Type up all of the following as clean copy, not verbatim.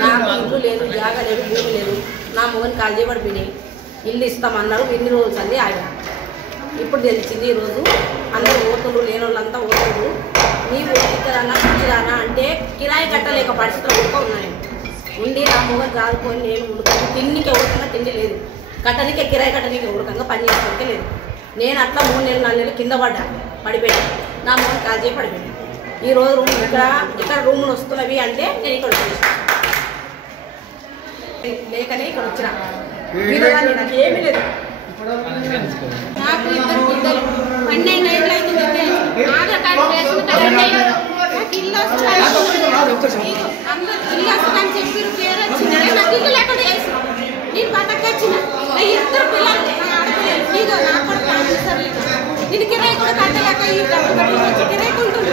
నాకు ఇల్లు లేదు, జాగా లేదు, భూమి లేదు. నా మొగని కాల్ చేయబడి ఇల్లు ఇస్తామన్నారు. ఎన్ని రోజులు అంది ఆయన. ఇప్పుడు తెలిసింది ఈరోజు అందరూ ఓతులు లేని వాళ్ళంతా ఓతులు. నీవు ఇక్కడన్నా ఇచ్చిరానా అంటే కిరాయి కట్టలేక పరిస్థితులు ఊరుకో ఉన్నాయి. ఉండి నా మొగని కాదుకొని నేను ఉడుకొని తిండికి ఊరుకన్నా తిండి లేదు, కట్టనికే కిరాయి కట్టనికే ఊరకంగా పని చేసుకోవడానికి లేదు. నేను అట్లా 3 నెలలు 4 నెలలు కింద పడిపోయాను. నా మొగని కాల్ చేయి పడిపోయాను. ఈరోజు రూమ్ ఇక్కడ రూములు వస్తున్నవి అంటే నేను ఇక్కడ వచ్చేసాను. లేకనే ఇక్కడ వచ్చిన వీళ్ళని నాకు ఏమీ లేదు. నాకు 2 బిడ్డలు 12 ఏళ్ళు అవుతుంది. ఆధార్ కార్డు వేసుకుంటాను. నాకు ఇల్లు వస్తుందని చెప్పారు. పేరు వచ్చింది. నాకు ఇల్లు లేకుండా వేసి నేను బతకొచ్చిన. 2 పిల్లలు ఆడపిల్లలు నాకు కూడా కాన్సర్ లేదు. నేను కిరాయి కూడా కట్టలేక ఈ డబ్బు కిరాయి ఉంటుంది.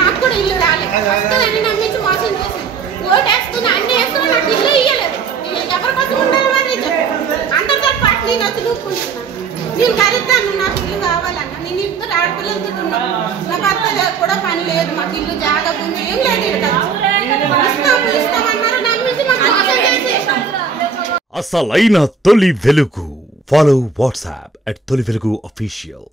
నాకు కూడా ఇల్లు రాలేదు. వస్తుందని నమ్మించి మోసం చేసి ఓటేస్తున్నా, అన్ని వేస్తున్నా. నాకు ఇల్లు ఇయ్యలేదు. ఎవరి కోసం ఉండాలి మరి అందరితో పాటు నేను వచ్చి నూపుకుంటున్నాను. నేను కలుస్తాను, నాకు ఇల్లు కావాలన్నా. నేను 2 ఆడపిల్లలతో ఉన్నాను. నా భర్త కూడా పని లేదు. మాకు ఇల్లు జాగా భూమి ఏం లేదు. ఇస్తామన్నారు, నమ్మించి మాకు మోసం చేసేసాం. అసలైన తొలి వెలుగు. ఫాలో వాట్సాప్ @తొలి వెలుగు official.